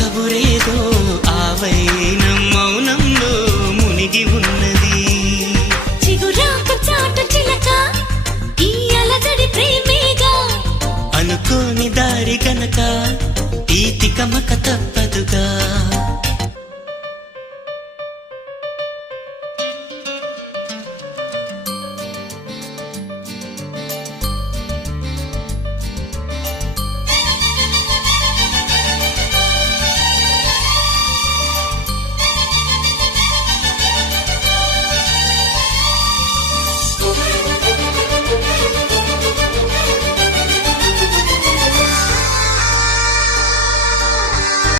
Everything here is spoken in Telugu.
కబురేదో ఆవైన మౌనంలో మునిగి ఉన్నది. చిగురాకు చాటు చిలక ఈ అలజడి ప్రేమేగా, అనుకోని దారి గనక ఈ తికమక తప్పదుగా.